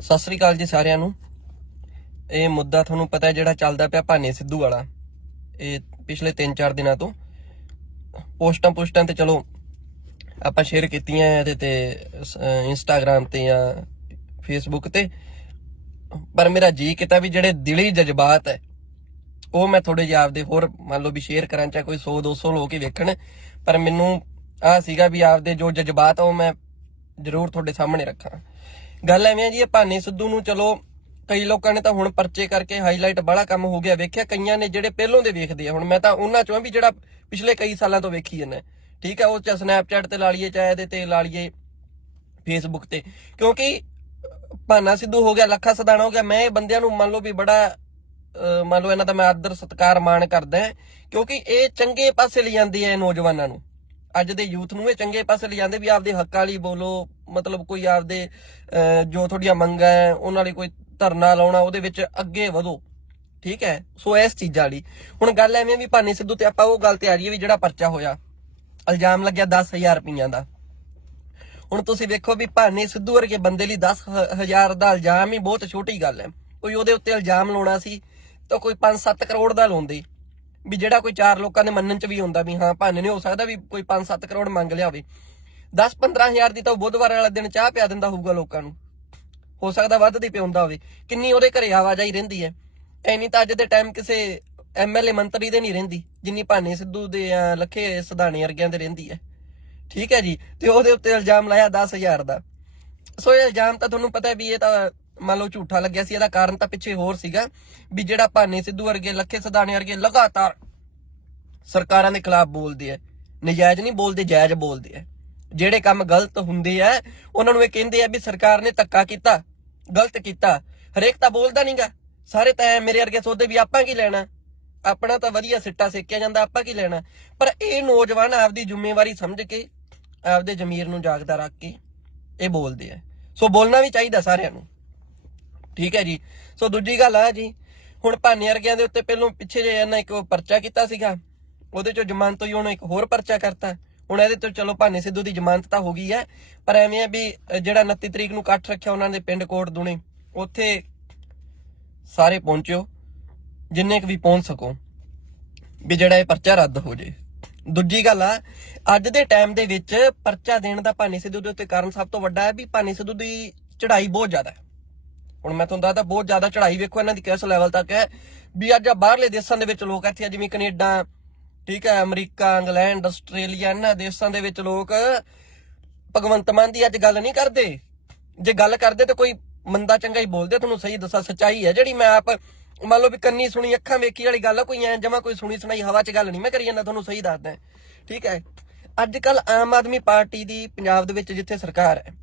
ਸਤਿ ਸ੍ਰੀ ਅਕਾਲ ਜੀ ਸਾਰਿਆਂ ਨੂੰ। ਇਹ ਮੁੱਦਾ ਤੁਹਾਨੂੰ ਪਤਾ ਹੈ ਜਿਹੜਾ ਚੱਲਦਾ ਪਿਆ ਭਾਨੇ ਸਿੱਧੂ ਵਾਲਾ। ਇਹ ਪਿਛਲੇ 3-4 ਦਿਨਾਂ ਤੋਂ। ਪੋਸਟਾਂ ਪੋਸਟਾਂ ਤੇ ਚਲੋ ਆਪਾਂ ਸ਼ੇਅਰ ਕੀਤੀਆਂ ਇਹਦੇ ਤੇ ਇੰਸਟਾਗ੍ਰam ਤੇ ਜਾਂ ਫੇਸਬੁੱਕ ਤੇ। ਪਰ ਮੇਰਾ ਜੀ ਕੀਤਾ ਵੀ ਜਿਹੜੇ ਦਿਲੀ ਜਜ਼ਬਾਤ ਹੈ, ਉਹ ਮੈਂ ਥੋੜੇ ਜਿਹਾ ਆਪਦੇ ਹੋਰ ਮੰਨ ਲਓ ਵੀ ਸ਼ੇਅਰ ਕਰਾਂ, ਚਾਹੇ ਕੋਈ 100 200 ਲੋਕ ਹੀ ਵੇਖਣ। ਪਰ ਮੈਨੂੰ ਆ ਸੀਗਾ ਵੀ ਆਪਦੇ ਜੋ ਜਜ਼ਬਾਤ ਆ, ਉਹ ਮੈਂ ਜ਼ਰੂਰ ਤੁਹਾਡੇ ਸਾਹਮਣੇ ਰੱਖਾਂ। ਗੱਲ ਐਵੇਂ ਆ ਜੀ, ਇਹ ਭਾਨੇ ਸਿੱਧੂ ਨੂੰ ਚਲੋ, ਕਈ ਲੋਕਾਂ ਨੇ ਤਾਂ ਹੁਣ ਪਰਚੇ ਕਰਕੇ ਹਾਈਲਾਈਟ ਬੜਾ ਕੰਮ ਹੋ ਗਿਆ। ਵੇਖਿਆ ਕਈਆਂ ਨੇ ਜਿਹੜੇ ਪਹਿਲੋਂ ਦੇ ਵੇਖਦੇ ਆ। ਹੁਣ ਮੈਂ ਤਾਂ ਉਹਨਾਂ ਚੋਂ ਵੀ ਜਿਹੜਾ ਪਿਛਲੇ ਕਈ ਸਾਲਾਂ ਤੋਂ ਵੇਖੀ ਜਾਂਦਾ। ਠੀਕ ਹੈ ਉਹ ਚ ਸਨੈਪਚੈਟ ਤੇ ਲਾ ਲਈਏ, ਚਾਹੇ ਇਹਦੇ ਤੇ ਲਾ ਲਈਏ ਫੇਸਬੁੱਕ ਤੇ। ਕਿਉਂਕਿ, ਭਾਨਾ ਸਿੱਧੂ ਹੋ ਗਿਆ, ਲੱਖਾ ਸਦਾਣਾ ਹੋ ਗਿਆ। ਮੈਂ ਇਹ ਬੰਦਿਆਂ ਨੂੰ ਮੰਨ ਲਓ ਵੀ ਬੜਾ ਮੰਨ ਲਓ ਇਹਨਾਂ ਦਾ ਮੈਂ ਆਦਰ, ਸਤਿਕਾਰ, ਮਾਣ ਕਰਦਾ। ਕਿਉਂਕਿ ਇਹ ਚੰਗੇ ਪਾਸੇ ਲੈ ਜਾਂਦੀ ਹੈ ਨੌਜਵਾਨਾਂ ਨੂੰ। ਅੱਜ ਦੇ ਯੂਥ ਨੂੰ ਇਹ ਚੰਗੇ ਪਾਸੇ ਲੈ ਵੀ ਆਪਦੇ ਹੱਕਾਂ ਲਈ ਬੋਲੋ, ਮਤਲਬ ਕੋਈ ਆਪਦੇ ਜੋ ਤੁਹਾਡੀਆਂ ਮੰਗਾਂ ਹੈ, ਉਹਨਾਂ ਲਈ ਕੋਈ ਧਰਨਾ ਲਾਉਣਾ, ਉਹਦੇ ਵਿੱਚ ਅੱਗੇ ਵਧੋ। ਠੀਕ ਹੈ? ਸੋ ਇਸ ਚੀਜ਼ਾਂ ਲਈ। ਹੁਣ ਗੱਲ ਐਵੇਂ ਵੀ ਭਾਨੀ ਸਿੱਧੂ ਤੇ ਆਪਾਂ ਉਹ ਗੱਲ ਤੇ ਆ ਰਹੀ ਹੈ ਵੀ ਜਿਹੜਾ ਪਰਚਾ ਹੋਇਆ। ਇਲਜ਼ਾਮ ਲੱਗਿਆ 10000 ਰੁਪਈਆਂ ਦਾ। ਹੁਣ ਤੁਸੀਂ ਵੇਖੋ ਵੀ ਭਾਨੀ ਸਿੱਧੂ ਵਰਗੇ ਬੰਦੇ ਲਈ 10000 ਦਾ ਇਲਜ਼ਾਮ ਹੀ ਬਹੁਤ ਛੋਟੀ ਗੱਲ ਹੈ। ਕੋਈ ਉਹਦੇ ਉੱਤੇ ਇਲਜ਼ਾਮ ਲਾਉਣਾ ਸੀ ਤਾਂ ਕੋਈ 5-7 ਕਰੋੜ ਦਾ ਲਾਉਂਦੇ। ਵੀ ਜਿਹੜਾ ਕੋਈ ਚਾਰ ਲੋਕਾਂ ਦੇ ਮੰਨਣ ਚ ਵੀ ਹੁੰਦਾ ਵੀ ਹਾਂ ਭਾਨੇ ਨਹੀਂ ਹੋ ਸਕਦਾ ਵੀ ਕੋਈ 5-7 ਕਰੋੜ ਮੰਗ ਲਿਆ ਹੋਵੇ। 10-15000 ਦੀ ਤਾਂ ਉਹ ਬੁੱਧਵਾਰ ਵਾਲਾ ਦਿਨ ਚਾਹ ਪਿਆ ਦਿੰਦਾ ਹੋਊਗਾ ਲੋਕਾਂ ਨੂੰ। ਹੋ ਸਕਦਾ ਵੱਧ ਦੀ ਪਿਉਂਦਾ ਹੋਵੇ। ਕਿੰਨੀ ਉਹਦੇ ਘਰੇ ਆਵਾਜਾਈ ਰਹਿੰਦੀ ਹੈ। ਐਨੀ ਤਾਂ ਅੱਜ ਦੇ ਟਾਈਮ ਕਿਸੇ ਐਮਐਲਏ ਮੰਤਰੀ ਦੇ ਨਹੀਂ ਰਹਿੰਦੀ, ਜਿੰਨੀ ਭਾਨੇ ਸਿੱਧੂ ਦੇ ਜਾਂ ਲੱਖੇ ਸਦਾਣੇ ਵਰਗਿਆਂ ਦੇ ਰਹਿੰਦੀ ਹੈ। ਠੀਕ ਹੈ ਜੀ, ਤੇ ਉਹਦੇ ਉੱਤੇ ਇਲਜ਼ਾਮ ਲਾਇਆ 10000 ਦਾ। ਸੋ ਇਹ ਇਲਜ਼ਾਮ ਤਾਂ ਤੁਹਾਨੂੰ ਪਤਾ ਵੀ ਇਹ ਤਾਂ ਮੰਨ ਲਓ ਝੂਠਾ ਲੱਗਿਆ ਸੀ, ਇਹਦਾ ਕਾਰਨ ਤਾਂ ਪਿੱਛੇ ਹੋਰ ਸੀਗਾ ਵੀ ਜਿਹੜਾ ਭਾਨੇ ਸਿੱਧੂ ਵਰਗੇ, ਲੱਖੇ ਸਦਾਣੇ ਵਰਗੇ ਲਗਾਤਾਰ ਸਰਕਾਰਾਂ ਦੇ ਖਿਲਾਫ ਬੋਲਦੇ ਆ, ਨਜਾਇਜ਼ ਨਹੀਂ ਬੋਲਦੇ, ਜਾਇਜ਼ ਬੋਲਦੇ ਆ। ਜਿਹੜੇ ਕੰਮ ਗਲਤ ਹੁੰਦੇ ਆ, ਉਹਨਾਂ ਨੂੰ ਇਹ ਕਹਿੰਦੇ ਆ ਵੀ ਸਰਕਾਰ ਨੇ ਧੱਕਾ ਕੀਤਾ, ਗਲਤ ਕੀਤਾ। ਹਰੇਕ ਤਾਂ ਬੋਲਦਾ ਨਹੀਂਗਾ ਸਾਰੇ ਤਾਂ ਐਂ ਮੇਰੇ ਵਰਗੇ ਸੋਚਦੇ ਵੀ ਆਪਾਂ ਕੀ ਲੈਣਾ? ਆਪਣਾ ਤਾਂ ਵਧੀਆ ਸਿੱਟਾ ਸੇਕਿਆ ਜਾਂਦਾ, ਆਪਾਂ ਕੀ ਲੈਣਾ? ਪਰ ਇਹ ਨੌਜਵਾਨ ਆਪਦੀ ਜ਼ਿੰਮੇਵਾਰੀ ਸਮਝ ਕੇ, ਆਪਦੇ ਜ਼ਮੀਰ ਨੂੰ ਜਾਗਦਾ ਰੱਖ ਕੇ ਇਹ ਬੋਲਦੇ ਆ। ਸੋ ਬੋਲਣਾ ਵੀ ਚਾਹੀਦਾ ਸਾਰਿਆਂ ਨੂੰ। ਠੀਕ ਹੈ ਜੀ। ਸੋ ਦੂਜੀ ਗੱਲ ਆ ਜੀ, ਹੁਣ ਭਾਨੇ ਵਰਗਿਆਂ ਦੇ ਉੱਤੇ ਪਹਿਲੋਂ ਪਿੱਛੇ ਜੇ ਇਹਨਾਂ ਇੱਕ ਪਰਚਾ ਕੀਤਾ ਸੀਗਾ, ਉਹਦੇ ਚੋਂ ਜ਼ਮਾਨਤ ਤੋਂ ਹੀ ਉਹਨੂੰ ਇੱਕ ਹੋਰ ਪਰਚਾ ਕਰਤਾ। ਹੁਣ ਇਹਦੇ ਤੋਂ ਚਲੋ ਭਾਨੇ ਸਿੱਧੂ ਦੀ ਜ਼ਮਾਨਤ ਤਾਂ ਹੋ ਗਈ ਹੈ, ਪਰ ਐਵੇਂ ਆ ਵੀ ਜਿਹੜਾ 29 ਤਰੀਕ ਨੂੰ ਇਕੱਠ ਰੱਖਿਆ ਉਹਨਾਂ ਦੇ ਪਿੰਡ ਕੋਟ ਦੁਣੇ ਉੱਥੇ ਸਾਰੇ ਪਹੁੰਚਿਓ, ਜਿੰਨੇ ਕੁ ਵੀ ਪਹੁੰਚ ਸਕੋ, ਵੀ ਜਿਹੜਾ ਇਹ ਪਰਚਾ ਰੱਦ ਹੋ ਜੇ। ਦੂਜੀ ਗੱਲ ਆ, ਅੱਜ ਦੇ ਟਾਈਮ ਦੇ ਵਿੱਚ ਪਰਚਾ ਦੇਣ ਦਾ ਭਾਨੀ ਸਿੱਧੂ ਦੇ ਉੱਤੇ ਕਾਰਨ ਸਭ ਤੋਂ ਵੱਡਾ ਹੈ ਵੀ ਭਾਨੀ ਸਿੱਧੂ ਦੀ ਚੜ੍ਹਾਈ ਬਹੁਤ ਜ਼ਿਆਦਾ ਹੈ। ਹੁਣ ਮੈਂ ਤੁਹਾਨੂੰ ਦੱਸਦਾ, ਬਹੁਤ ਜ਼ਿਆਦਾ ਚੜ੍ਹਾਈ ਵੇਖੋ, ਇਹਨਾਂ ਦੀ ਕਿਸ ਲੈਵਲ ਤੱਕ ਹੈ। ਵੀ ਅੱਜ ਆ ਬਾਹਰਲੇ ਦੇਸ਼ਾਂ ਦੇ ਵਿੱਚ ਲੋਕ ਇੱਥੇ ਆ, ਜਿਵੇਂ ਕੈਨੇਡਾ, ਠੀਕ ਹੈ, ਅਮਰੀਕਾ, ਇੰਗਲੈਂਡ, ਆਸਟ੍ਰੇਲੀਆ, ਇਹਨਾਂ ਦੇਸ਼ਾਂ ਦੇ ਵਿੱਚ ਲੋਕ ਭਗਵੰਤ ਮਾਨ ਦੀ ਅੱਜ ਗੱਲ ਨਹੀਂ ਕਰਦੇ। ਜੇ ਗੱਲ ਕਰਦੇ ਤਾਂ ਕੋਈ ਮੰਦਾ ਚੰਗਾ ਹੀ ਬੋਲਦੇ ਤੁਹਾਨੂੰ ਸਹੀ ਦੱਸਾਂ, ਸੱਚਾਈ ਹੈ। ਜਿਹੜੀ ਮੈਂ ਆਪ ਮੰਨ ਲਓ ਵੀ ਕੰਨੀ ਸੁਣੀ, ਅੱਖਾਂ ਵੇਖੀ ਵਾਲੀ ਗੱਲ ਆ, ਕੋਈ ਐ ਜਮਾ ਕੋਈ ਸੁਣੀ ਸੁਣਾਈ ਹਵਾ 'ਚ ਗੱਲ ਨਹੀਂ ਮੈਂ ਕਰੀ ਜਾਂਦਾ, ਤੁਹਾਨੂੰ ਸਹੀ ਦੱਸਦਾ। ਠੀਕ ਹੈ, ਅੱਜ ਕੱਲ ਆਮ ਆਦਮੀ ਪਾਰਟੀ ਦੀ ਪੰਜਾਬ ਦੇ ਵਿੱਚ ਜਿੱਥੇ ਸਰਕਾਰ ਹੈ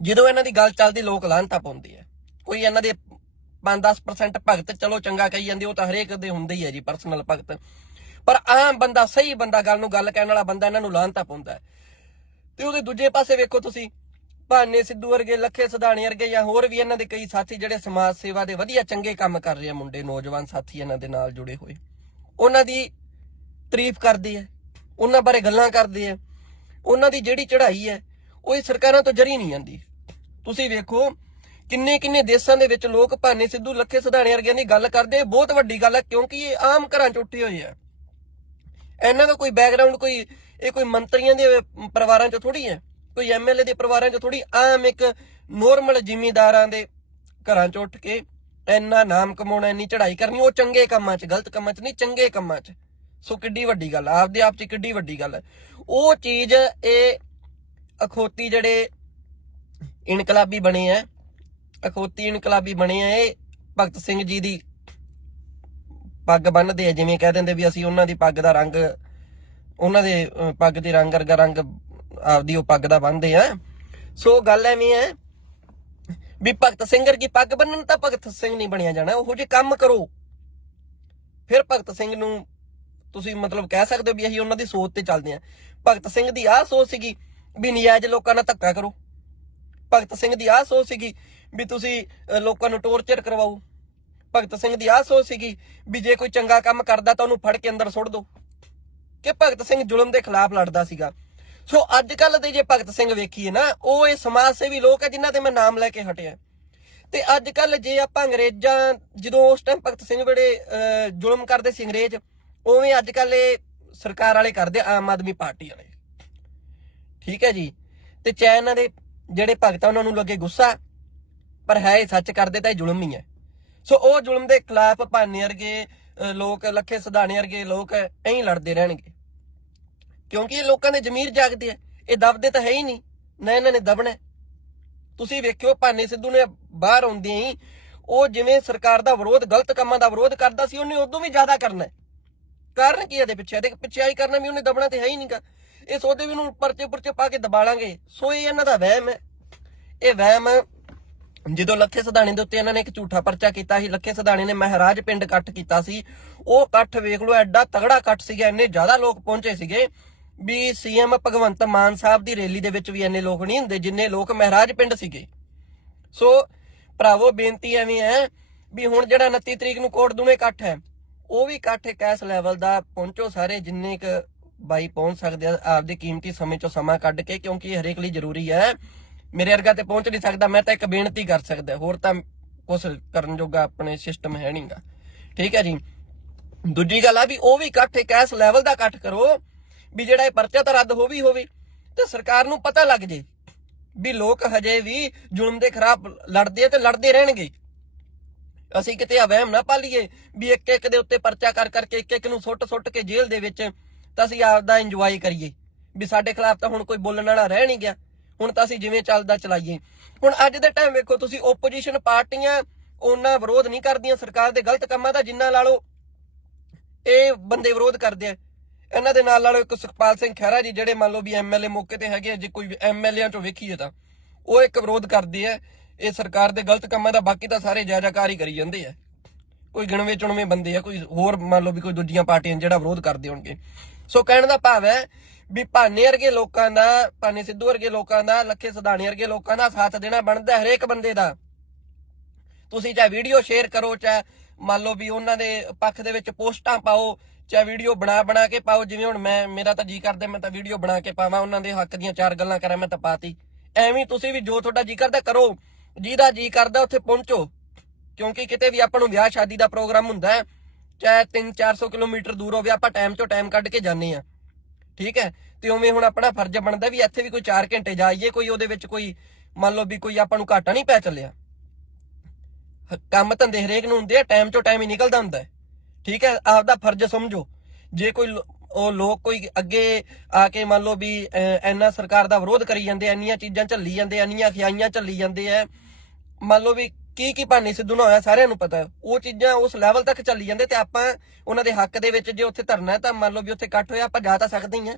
ਜਦੋਂ ਇਹਨਾਂ ਦੀ ਗੱਲ ਚੱਲਦੀ, ਲੋਕ ਲਾਂਤਾ ਪਾਉਂਦੇ ਆ ਕੋਈ ਇਹਨਾਂ ਦੇ 5-10% ਭਗਤ, ਚਲੋ ਚੰਗਾ ਕਹੀ ਜਾਂਦੇ, ਉਹ ਤਾਂ ਹਰੇਕ ਦੇ ਹੁੰਦੇ ਹੀ ਹੈ ਜੀ ਪਰਸਨਲ ਭਗਤ। ਪਰ ਆਮ ਬੰਦਾ, ਸਹੀ ਬੰਦਾ ਗੱਲ ਨੂੰ ਗੱਲ ਕਹਿਣ ਵਾਲਾ ਬੰਦਾ ਇਹਨਾਂ ਨੂੰ ਲਾਂਤਾ ਪਾਉਂਦਾ ਹੈ। ਤੇ ਉਹਦੇ ਦੂਜੇ ਪਾਸੇ ਵੇਖੋ ਤੁਸੀਂ, ਭਾਨੇ ਸਿੱਧੂ ਵਰਗੇ, ਲੱਖੇ ਸਦਾਣੇ ਵਰਗੇ ਜਾਂ ਹੋਰ ਵੀ ਇਹਨਾਂ ਦੇ ਕਈ ਸਾਥੀ ਜਿਹੜੇ ਸਮਾਜ ਸੇਵਾ ਦੇ ਵਧੀਆ ਚੰਗੇ ਕੰਮ ਕਰ ਰਹੇ ਆ ਮੁੰਡੇ, ਨੌਜਵਾਨ ਸਾਥੀ ਇਹਨਾਂ ਦੇ ਨਾਲ ਜੁੜੇ ਹੋਏ। ਉਹਨਾਂ ਦੀ ਤਾਰੀਫ ਕਰਦੇ ਆ ਉਹਨਾਂ ਬਾਰੇ ਗੱਲਾਂ ਕਰਦੇ ਆ ਉਹਨਾਂ ਦੀ ਜਿਹੜੀ ਚੜ੍ਹਾਈ ਹੈ, ਉਹ ਸਰਕਾਰਾਂ ਤੋਂ ਜਰੀ ਨਹੀਂ ਜਾਂਦੀ ਤੁਸੀਂ ਵੇਖੋ, ਕਿੰਨੇ ਕਿੰਨੇ ਦੇਸ਼ਾਂ ਦੇ ਵਿੱਚ ਲੋਕ ਭਾਨੇ ਸਿੱਧੂ ਲੱਖੇ ਸਦਾਣੇ ਵਰਗਿਆਂ ਦੀ ਗੱਲ ਕਰਦੇ ਬਹੁਤ ਵੱਡੀ ਗੱਲ ਹੈ ਕਿਉਂਕਿ ਇਹ ਆਮ ਘਰਾਂ 'ਚ ਉੱਠੇ ਹੋਏ ਆ। ਇਹਨਾਂ ਦਾ ਕੋਈ ਬੈਕਗ੍ਰਾਉਂਡ ਕੋਈ, ਇਹ ਕੋਈ ਮੰਤਰੀਆਂ ਦੇ ਪਰਿਵਾਰਾਂ 'ਚ ਥੋੜੀ ਹੈ ਕੋਈ ਐਮਐਲਏ ਦੇ ਪਰਿਵਾਰਾਂ 'ਚ ਥੋੜੀ ਆਮ ਇੱਕ ਨੋਰਮਲ ਜ਼ਿਮੀਂਦਾਰਾਂ ਦੇ ਘਰਾਂ 'ਚ ਉੱਠ ਕੇ ਇੰਨਾ ਨਾਮ ਕਮਾਉਣਾ, ਇੰਨੀ ਚੜ੍ਹਾਈ ਕਰਨੀ, ਉਹ ਚੰਗੇ ਕੰਮਾਂ 'ਚ, ਗਲਤ ਕੰਮਾਂ 'ਚ ਨਹੀਂ, ਚੰਗੇ ਕੰਮਾਂ 'ਚ। ਸੋ ਕਿੱਡੀ ਵੱਡੀ ਗੱਲ ਆਪਦੇ ਆਪ 'ਚ ਕਿੱਡੀ ਵੱਡੀ ਗੱਲ ਹੈ ਉਹ ਚੀਜ਼, ਇਹ ਅਖੋਤੀ ਜਿਹੜੇ ਇਨਕਲਾਬੀ ਬਣੇ ਆ। ਅਖੋਤੀ ਇਨਕਲਾਬੀ ਬਣੇ ਆ ਇਹ। ਭਗਤ ਸਿੰਘ ਜੀ ਦੀ ਪੱਗ ਬੰਨਦੇ ਆ, ਜਿਵੇਂ ਕਹਿ ਦਿੰਦੇ ਵੀ ਅਸੀਂ ਉਹਨਾਂ ਦੀ ਪੱਗ ਦਾ ਰੰਗ, ਉਹਨਾਂ ਦੇ ਪੱਗ ਦੇ ਰੰਗ ਵਰਗਾ ਰੰਗ ਆਪਦੀ ਉਹ ਪੱਗ ਦਾ ਬੰਨਦੇ ਆ। ਸੋ ਗੱਲ ਐਵੇਂ ਹੈ ਵੀ ਭਗਤ ਸਿੰਘ ਵਰਗੀ ਪੱਗ ਬੰਨਣ ਤਾਂ ਭਗਤ ਸਿੰਘ ਨਹੀਂ ਬਣਿਆ ਜਾਣਾ, ਉਹੋ ਜਿਹੇ ਕੰਮ ਕਰੋ। ਫਿਰ ਭਗਤ ਸਿੰਘ ਨੂੰ ਤੁਸੀਂ ਮਤਲਬ ਕਹਿ ਸਕਦੇ ਹੋ ਵੀ ਅਸੀਂ ਉਹਨਾਂ ਦੀ ਸੋਚ ਤੇ ਚੱਲਦੇ ਆ। ਭਗਤ ਸਿੰਘ ਦੀ ਆਹ ਸੋਚ ਸੀਗੀ ਵੀ ਨਜਾਇਜ਼ ਲੋਕਾਂ ਨਾਲ ਧੱਕਾ ਕਰੋ। ਭਗਤ ਸਿੰਘ ਦੀ ਆਹ ਸੋਚ ਸੀਗੀ ਵੀ ਤੁਸੀਂ ਲੋਕਾਂ ਨੂੰ ਟੌਰਚਰ ਕਰਵਾਓ। ਭਗਤ ਸਿੰਘ ਦੀ ਆਹ ਸੋਚ ਸੀਗੀ ਵੀ ਜੇ ਕੋਈ ਚੰਗਾ ਕੰਮ ਕਰਦਾ ਤਾਂ ਉਹਨੂੰ ਫੜ ਕੇ ਅੰਦਰ ਸੁੱਟ ਦਿਓ। ਕਿ ਭਗਤ ਸਿੰਘ ਜ਼ੁਲਮ ਦੇ ਖਿਲਾਫ ਲੜਦਾ ਸੀਗਾ। ਸੋ ਅੱਜ ਕੱਲ ਦੇ ਜੇ ਭਗਤ ਸਿੰਘ ਵੇਖੀਏ ਨਾ ਉਹ ਇਹ ਸਮਾਜ ਸੇਵੀ ਲੋਕ ਹੈ ਜਿਨ੍ਹਾਂ ਤੇ ਮੈਂ ਨਾਮ ਲੈ ਕੇ ਹਟਿਆ। ਤੇ ਅੱਜ ਕੱਲ ਜੇ ਆਪਾਂ ਅੰਗਰੇਜ਼ਾਂ ਜਦੋਂ ਉਸ ਟਾਈਮ ਭਗਤ ਸਿੰਘ ਬੜੇ ਅਹ, ਜ਼ੁਲਮ ਕਰਦੇ ਸੀ ਅੰਗਰੇਜ਼ ਉਵੇਂ ਅੱਜ ਕੱਲ ਇਹ ਸਰਕਾਰ ਵਾਲੇ ਕਰਦੇ ਆਮ ਆਦਮੀ ਪਾਰਟੀ ਵਾਲੇ। ਠੀਕ ਹੈ ਜੀ? ਤੇ ਚਾਹੇ ਇਹਨਾਂ ਦੇ ਜਿਹੜੇ ਭਗਤ ਆ, ਉਹਨਾਂ ਨੂੰ ਲੱਗੇ ਗੁੱਸਾ ਪਰ ਹੈ ਇਹ ਸੱਚ, ਕਰਦੇ ਤਾਂ ਇਹ ਜ਼ੁਲਮ ਹੀ ਹੈ ਸੋ ਉਹ ਜ਼ੁਲਮ ਦੇ ਖਿਲਾਫ ਭਾਨੇ ਵਰਗੇ ਲੋਕ, ਲੱਖੇ ਸਧਾਣੇ ਵਰਗੇ ਲੋਕ ਐਂ ਲੜਦੇ ਰਹਿਣਗੇ। ਕਿਉਂਕਿ ਇਹ ਲੋਕਾਂ ਦੇ ਜ਼ਮੀਰ ਜਾਗਦੇ ਆ। ਇਹ ਦਬਦੇ ਤਾਂ ਹੈ ਹੀ ਨਹੀਂ। ਨਾ ਇਹਨਾਂ ਨੇ ਦਬਣਾ। ਤੁਸੀਂ ਵੇਖਿਓ, ਭਾਨੇ ਸਿੱਧੂ ਨੇ ਬਾਹਰ ਆਉਂਦੇ ਹੀ ਉਹ ਜਿਵੇਂ ਸਰਕਾਰ ਦਾ ਵਿਰੋਧ, ਗਲਤ ਕੰਮਾਂ ਦਾ ਵਿਰੋਧ ਕਰਦਾ ਸੀ, ਉਹਨੇ ਉਦੋਂ ਵੀ ਜ਼ਿਆਦਾ ਕਰਨਾ। ਕਾਰਨ ਕੀ ਇਹਦੇ ਪਿੱਛੇ? ਇਹਦੇ ਪਿੱਛੇ ਆਈ ਕਰਨਾ ਵੀ ਉਹਨੇ ਦਬਣਾ ਤੇ ਹੈ ਹੀ ਨਹੀਂਗਾ ਇਹ ਸੋਚਦੇ ਵੀ ਉਹਨੂੰ ਪਰਚੇ ਪੁਰਚੇ ਪਾ ਕੇ ਦਬਾ ਲਾਂਗੇ। ਸੋ ਇਹ ਇਹਨਾਂ ਦਾ ਵਹਿਮ ਹੈ। ਇਹ ਵਹਿਮ ਜਦੋਂ ਲੱਖੇ ਸਦਾਣੇ ਦੇ ਉੱਤੇ ਇਹਨਾਂ ਨੇ ਇੱਕ ਝੂਠਾ ਪਰਚਾ ਕੀਤਾ ਸੀ, ਲੱਖੇ ਸਦਾਣੇ ਨੇ ਮਹਾਰਾਜ ਪਿੰਡ ਇਕੱਠ ਕੀਤਾ ਸੀ। ਉਹ ਇਕੱਠ ਵੇਖ ਲਓ, ਐਡਾ ਤਗੜਾ ਇਕੱਠ ਸੀਗਾ, ਇੰਨੇ ਜ਼ਿਆਦਾ ਲੋਕ ਪਹੁੰਚੇ ਸੀਗੇ ਵੀ ਸੀਐਮ ਭਗਵੰਤ ਮਾਨ ਸਾਹਿਬ ਦੀ ਰੈਲੀ ਦੇ ਵਿੱਚ ਵੀ ਇੰਨੇ ਲੋਕ ਨਹੀਂ ਹੁੰਦੇ, ਜਿੰਨੇ ਲੋਕ ਮਹਾਰਾਜ ਪਿੰਡ ਸੀਗੇ। ਸੋ ਭਰਾਵੋ, ਬੇਨਤੀ ਐਵੇਂ ਹੈ ਵੀ ਹੁਣ ਜਿਹੜਾ 29 ਤਰੀਕ ਨੂੰ ਕੋਟ ਦੂਨੇ ਇਕੱਠ ਹੈ, ਉਹ ਵੀ ਇਕੱਠ ਇੱਕ ਇਸ ਲੈਵਲ ਦਾ ਪਹੁੰਚੋ ਸਾਰੇ, ਜਿੰਨੇ ਕ ਬਾਈ ਪਹੁੰਚ ਸਕਦੇ ਆ ਆਪਦੇ ਕੀਮਤੀ ਸਮੇਂ ਚੋਂ ਸਮਾਂ ਕੱਢ ਕੇ, ਕਿਉਂਕਿ ਇਹ ਹਰੇਕ ਲਈ ਜ਼ਰੂਰੀ ਹੈ। ਮੇਰੇ ਵਰਗਾ ਤੇ ਪਹੁੰਚ ਨਹੀਂ ਸਕਦਾ, ਮੈਂ ਤਾਂ ਇੱਕ ਬੇਨਤੀ ਕਰ ਸਕਦਾ, ਹੋਰ ਤਾਂ ਕੁਝ ਕਰਨ ਜੋਗਾ ਆਪਣੇ ਸਿਸਟਮ ਹੈ ਨਹੀਂਗਾ ਠੀਕ ਹੈ ਜੀ? ਦੂਜੀ ਗੱਲ ਆ ਵੀ ਉਹ ਵੀ ਇਕੱਠ ਇੱਕ ਇਸ ਲੈਵਲ ਦਾ ਇਕੱਠ ਕਰੋ, ਵੀ ਜਿਹੜਾ ਇਹ ਪਰਚਾ ਤਾਂ ਰੱਦ ਹੋ ਵੀ ਹੋਵੇ, ਤੇ ਸਰਕਾਰ ਨੂੰ ਪਤਾ ਲੱਗ ਜੇ ਵੀ ਲੋਕ ਹਜੇ ਵੀ ਜ਼ੁਲਮ ਦੇ ਖਿਲਾਫ ਲੜਦੇ ਆ ਤੇ ਲੜਦੇ ਰਹਿਣਗੇ। ਅਸੀਂ ਕਿਤੇ ਅਵਹਿਮ ਨਾ ਪਾਲੀਏ ਵੀ ਇੱਕ ਇੱਕ ਦੇ ਉੱਤੇ ਪਰਚਾ ਕਰ ਕਰਕੇ ਇੱਕ ਇੱਕ ਨੂੰ ਸੁੱਟ ਸੁੱਟ ਕੇ ਜੇਲ੍ਹ ਦੇ ਵਿੱਚ ਤਾਂ ਅਸੀਂ ਆਪਦਾ ਇੰਜੋਏ ਕਰੀਏ। ਵੀ ਸਾਡੇ ਖਿਲਾਫ ਤਾਂ ਹੁਣ ਕੋਈ ਬੋਲਣ ਵਾਲਾ ਰਹਿ ਨਹੀਂ ਗਿਆ। ਹੁਣ ਤਾਂ ਅਸੀਂ ਜਿਵੇਂ ਚੱਲਦਾ ਚਲਾਈਏ। ਹੁਣ ਅੱਜ ਦੇ ਟਾਈਮ ਵੇਖੋ ਤੁਸੀਂ ਓਪੋਜੀਸ਼ਨ ਪਾਰਟੀਆਂ ਉਹਨਾਂ ਵਿਰੋਧ ਨਹੀਂ ਕਰਦੀਆਂ। ਸਰਕਾਰ ਦੇ ਗਲਤ ਕੰਮਾਂ ਦਾ ਜਿੰਨਾ ਲਾ ਲਓ ਇਹ ਬੰਦੇ ਵਿਰੋਧ ਕਰਦੇ ਆ। ਇਹਨਾਂ ਦੇ ਨਾਲ ਨਾਲੋਂ ਇੱਕ ਸੁਖਪਾਲ ਸਿੰਘ ਖਹਿਰਾ ਜੀ ਜਿਹੜੇ ਮੰਨ ਲਓ ਵੀ ਐਮਐਲਏ ਮੌਕੇ ਤੇ ਹੈਗੇ ਆ, ਜੇ ਕੋਈ ਐਮਐਲਏਆਂ ਚੋਂ ਵੇਖੀਏ ਤਾਂ ਉਹ ਇੱਕ ਵਿਰੋਧ ਕਰਦੇ ਆ। ਇਹ ਸਰਕਾਰ ਦੇ ਗਲਤ ਕੰਮਾਂ ਦਾ ਬਾਕੀ ਤਾਂ ਸਾਰੇ ਜਾਇਜ਼ਾਕਾਰ ਹੀ ਕਰੀ ਜਾਂਦੇ ਆ। ਕੋਈ ਗਿਣਵੇਂ ਚੁਣਵੇਂ ਬੰਦੇ ਆ ਕੋਈ ਹੋਰ ਮੰਨ ਲਓ ਵੀ ਕੋਈ ਦੂਜੀਆਂ ਪਾਰਟੀਆਂ ਜਿਹੜਾ ਵਿਰੋਧ ਕਰਦੇ ਹੋਣਗੇ। ਸੋ ਕਹਿਣ ਦਾ ਭਾਵ ਹੈ ਵੀ ਭਾਨੇ ਵਰਗੇ ਲੋਕਾਂ ਦਾ, ਭਾਨੇ ਸਿੱਧੂ ਵਰਗੇ ਲੋਕਾਂ ਦਾ, ਲੱਖੇ ਸਦਾਣੇ ਵਰਗੇ ਲੋਕਾਂ ਦਾ ਸਾਥ ਦੇਣਾ ਬਣਦਾ ਹਰੇਕ ਬੰਦੇ ਦਾ। ਤੁਸੀਂ ਚਾਹੇ ਵੀਡੀਓ ਸ਼ੇਅਰ ਕਰੋ, ਚਾਹੇ ਮੰਨ ਲਓ ਵੀ ਉਹਨਾਂ ਦੇ ਪੱਖ ਦੇ ਵਿੱਚ ਪੋਸਟਾਂ ਪਾਓ, ਚਾਹੇ ਵੀਡੀਓ ਬਣਾ ਬਣਾ ਕੇ ਪਾਓ, ਜਿਵੇਂ ਹੁਣ ਮੈਂ, ਮੇਰਾ ਤਾਂ ਜੀ ਕਰਦਾ, ਮੈਂ ਤਾਂ ਵੀਡੀਓ ਬਣਾ ਕੇ ਪਾਵਾਂ, ਉਹਨਾਂ ਦੇ ਹੱਕ ਦੀਆਂ ਚਾਰ ਗੱਲਾਂ ਕਰਾਂ, ਮੈਂ ਤਾਂ ਪਾਤੀ। ਐਵੇਂ ਤੁਸੀਂ ਵੀ ਜੋ ਤੁਹਾਡਾ ਜੀ ਕਰਦਾ ਕਰੋ, ਜਿਹਦਾ ਜੀ ਕਰਦਾ ਉੱਥੇ ਪਹੁੰਚੋ। ਕਿਉਂਕਿ ਕਿਤੇ ਵੀ ਆਪਾਂ ਨੂੰ ਵਿਆਹ ਸ਼ਾਦੀ ਦਾ ਪ੍ਰੋਗਰਾਮ ਹੁੰਦਾ ਹੈ ਚਾਹੇ 3-400 ਕਿਲੋਮੀਟਰ ਦੂਰ ਹੋਵੇ ਆਪਾਂ ਟਾਈਮ ਤੋਂ ਟਾਈਮ ਕੱਢ ਕੇ ਜਾਂਦੇ ਆ ਠੀਕ ਹੈ? ਤੇ ਉਵੇਂ ਹੁਣ ਆਪਣਾ ਫਰਜ਼ ਬਣਦਾ ਵੀ ਇੱਥੇ ਵੀ ਕੋਈ 4 ਘੰਟੇ ਜਾਈਏ ਕੋਈ ਉਹਦੇ ਵਿੱਚ ਕੋਈ ਮੰਨ ਲਓ ਵੀ ਕੋਈ ਆਪਾਂ ਨੂੰ ਘਾਟਾ ਨਹੀਂ ਪੈ ਚੱਲਿਆ। ਕੰਮ ਧੰਦੇ ਹਰੇਕ ਨੂੰ ਹੁੰਦੇ ਆ ਟਾਈਮ ਤੋਂ ਟਾਈਮ ਹੀ ਨਿਕਲਦਾ ਹੁੰਦਾ ਹੈ। ਠੀਕ ਹੈ? ਆਪਦਾ ਫਰਜ਼ ਸਮਝੋ। ਜੇ ਕੋਈ ਉਹ ਲੋਕ ਕੋਈ ਅੱਗੇ ਆ ਕੇ ਮੰਨ ਲਓ ਵੀ ਅਹ, ਇੰਨਾ ਸਰਕਾਰ ਦਾ ਵਿਰੋਧ ਕਰੀ ਜਾਂਦੇ ਇੰਨੀਆਂ ਚੀਜ਼ਾਂ ਝੱਲੀ ਜਾਂਦੇ ਇੰਨੀਆਂ ਖਿਆਈਆਂ ਝੱਲੀ ਜਾਂਦੇ ਆ ਮੰਨ ਲਓ ਵੀ ਕੀ ਕੀ ਭਾਨੀ ਸਿੱਧੂ ਨਾਲ ਹੋਇਆ ਸਾਰਿਆਂ ਨੂੰ ਪਤਾ। ਉਹ ਚੀਜ਼ਾਂ ਉਸ ਲੈਵਲ ਤੱਕ ਚੱਲੀ ਜਾਂਦੇ ਤੇ ਆਪਾਂ ਉਹਨਾਂ ਦੇ ਹੱਕ ਦੇ ਵਿੱਚ ਜੇ ਉੱਥੇ ਧਰਨਾ ਹੈ ਤਾਂ ਮੰਨ ਲਓ ਵੀ ਉੱਥੇ ਇਕੱਠ ਹੋਇਆ ਆਪਾਂ ਜਾ ਤਾਂ ਸਕਦੇ ਹੀ ਆ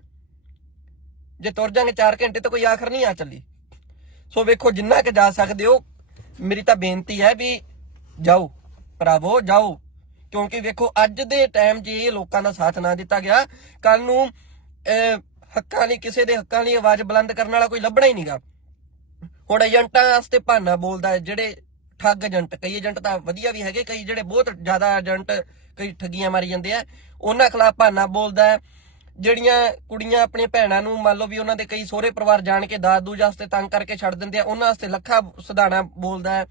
ਜੇ ਤੁਰ ਜਾਾਂਗੇ 4 ਘੰਟੇ ਤਾਂ ਕੋਈ ਆਖਰ ਨਹੀਂ ਆ ਚੱਲੀ। ਸੋ ਵੇਖੋ ਜਿੰਨਾ ਕਿ ਜਾ ਸਕਦੇ ਹੋ ਮੇਰੀ ਤਾਂ ਬੇਨਤੀ ਹੈ ਵੀ ਜਾਓ ਭਰਾਵੋ ਜਾਓ। ਕਿਉਂਕਿ ਵੇਖੋ ਅੱਜ ਦੇ ਟਾਈਮ 'ਚ ਇਹ ਲੋਕਾਂ ਦਾ ਸਾਥ ਨਾ ਦਿੱਤਾ ਗਿਆ। ਕੱਲ ਨੂੰ ਅਹ, ਹੱਕਾਂ ਲਈ ਕਿਸੇ ਦੇ ਹੱਕਾਂ ਲਈ ਆਵਾਜ਼ ਬੁਲੰਦ ਕਰਨ ਵਾਲਾ ਕੋਈ ਲੱਭਣਾ ਹੀ ਨਹੀਂਗਾ ਹੁਣ ਏਜੰਟਾਂ ਵਾਸਤੇ ਭਾਨਾ ਬੋਲਦਾ ਜਿਹੜੇ ਠੱਗ ਏਜੰਟ, ਕਈ ਏਜੰਟ ਤਾਂ ਵਧੀਆ ਵੀ ਹੈਗੇ, ਕਈ ਜਿਹੜੇ ਬਹੁਤ ਜ਼ਿਆਦਾ ਏਜੰਟ ਕਈ ਠੱਗੀਆਂ ਮਾਰੀ ਜਾਂਦੇ ਆ। ਉਹਨਾਂ ਖਿਲਾਫ ਭਾਨਾ ਬੋਲਦਾ ਜਿਹੜੀਆਂ ਕੁੜੀਆਂ ਆਪਣੀਆਂ ਭੈਣਾਂ ਨੂੰ ਮੰਨ ਲਓ ਵੀ ਉਹਨਾਂ ਦੇ ਕਈ ਸਹੁਰੇ ਪਰਿਵਾਰ ਜਾਣ ਕੇ ਦਾਦ ਦੂਜ ਵਾਸਤੇ ਤੰਗ ਕਰਕੇ ਛੱਡ ਦਿੰਦੇ ਆ, ਉਹਨਾਂ ਵਾਸਤੇ ਲੱਖਾਂ ਸੁਧਾਣਾ ਬੋਲਦਾ ਹੈ।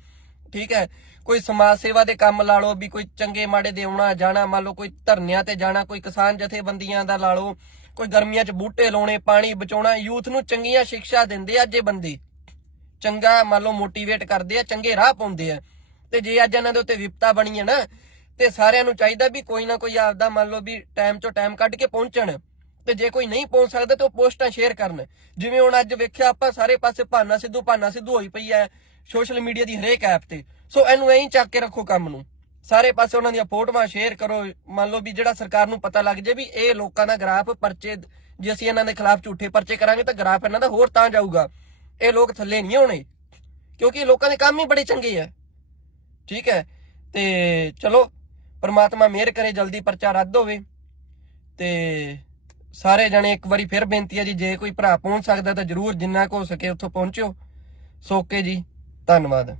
ਠੀਕ ਹੈ? ਕੋਈ ਸਮਾਜ ਸੇਵਾ ਦੇ ਕੰਮ ਲਾ ਲਓ, ਵੀ ਕੋਈ ਚੰਗੇ ਮਾੜੇ ਦੇ ਆਉਣਾ, ਜਾਣਾ, ਮੰਨ ਲਓ ਕੋਈ ਧਰਨਿਆਂ ਤੇ ਜਾਣਾ, ਕੋਈ ਕਿਸਾਨ ਜਥੇਬੰਦੀਆਂ ਦਾ ਲਾ ਲਓ, ਕੋਈ ਗਰਮੀਆਂ 'ਚ ਬੂਟੇ ਲਾਉਣੇ, ਪਾਣੀ ਬਚਾਉਣਾ, ਯੂਥ ਨੂੰ ਚੰਗੀਆਂ ਸਿੱਖਿਆ ਦਿੰਦੇ ਆ ਜੇ ਬੰਦੇ ਚੰਗਾ ਮੰਨ ਲਓ ਮੋਟੀਵੇਟ ਕਰਦੇ ਆ, ਚੰਗੇ ਰਾਹ ਪਾਉਂਦੇ ਆ। ਤੇ ਜੇ ਅੱਜ ਇਹਨਾਂ ਦੇ ਉੱਤੇ ਵਿਪਤਾ ਬਣੀ ਹੈ ਨਾ, ਤੇ ਸਾਰਿਆਂ ਨੂੰ ਚਾਹੀਦਾ ਵੀ ਕੋਈ ਨਾ ਕੋਈ ਆਪਦਾ ਮੰਨ ਲਓ ਵੀ ਟਾਈਮ ਚੋਂ ਟਾਈਮ ਕੱਢ ਕੇ ਪਹੁੰਚਣ। ਤੇ ਜੇ ਕੋਈ ਨਹੀਂ ਪਹੁੰਚ ਸਕਦਾ ਤੇ ਉਹ ਪੋਸਟਾਂ ਸ਼ੇਅਰ ਕਰਨ। ਜਿਵੇਂ ਹੁਣ ਅੱਜ ਵੇਖਿਆ ਆਪਾਂ ਸਾਰੇ ਪਾਸੇ ਭਾਨਾ ਸਿੱਧੂ ਭਾਨਾ ਸਿੱਧੂ ਹੋਈ ਪਈ ਹੈ ਸੋਸ਼ਲ ਮੀਡੀਆ ਦੀ ਹਰੇਕ ਐਪ ਤੇ। ਸੋ ਇਹਨੂੰ ਐਂ ਚੱਕ ਕੇ ਰੱਖੋ ਕੰਮ ਨੂੰ। ਸਾਰੇ ਪਾਸੇ ਉਹਨਾਂ ਦੀਆਂ ਫੋਟੋਆਂ ਸ਼ੇਅਰ ਕਰੋ। ਮੰਨ ਲਓ ਵੀ ਜਿਹੜਾ ਸਰਕਾਰ ਨੂੰ ਪਤਾ ਲੱਗ ਜੇ ਵੀ ਇਹ ਲੋਕਾਂ ਦਾ ਗ੍ਰਾਫ ਪਰਚੇ, ਜੇ ਅਸੀਂ ਇਹਨਾਂ ਦੇ ਖਿਲਾਫ ਝੂਠੇ ਪਰਚੇ ਕਰਾਂਗੇ ਤਾਂ ਗ੍ਰਾਫ ਇਹਨਾਂ ਦਾ ਹੋਰ ਤਾਂ ਜਾਊਗਾ। ਇਹ ਲੋਕ ਥੱਲੇ ਨਹੀਂ ਆਉਣੇ, ਕਿਉਂਕਿ ਲੋਕਾਂ ਦੇ ਕੰਮ ਹੀ ਬੜੇ ਚੰਗੇ ਆ। ਠੀਕ ਹੈ, ਤੇ ਚਲੋ, ਪਰਮਾਤਮਾ ਮਿਹਰ ਕਰੇ, ਜਲਦੀ ਪਰਚਾ ਰੱਦ ਹੋਵੇ। ਤੇ ਸਾਰੇ ਜਣੇ ਇੱਕ ਵਾਰੀ ਫਿਰ ਬੇਨਤੀ ਹੈ ਜੀ, ਜੇ ਕੋਈ ਭਰਾ ਪਹੁੰਚ ਸਕਦਾ ਤਾਂ ਜਰੂਰ ਜਿੰਨਾ ਕੁ ਹੋ ਸਕੇ ਉੱਥੋਂ ਪਹੁੰਚਿਓ। ਸੋਕੇ ਜੀ, ਧੰਨਵਾਦ।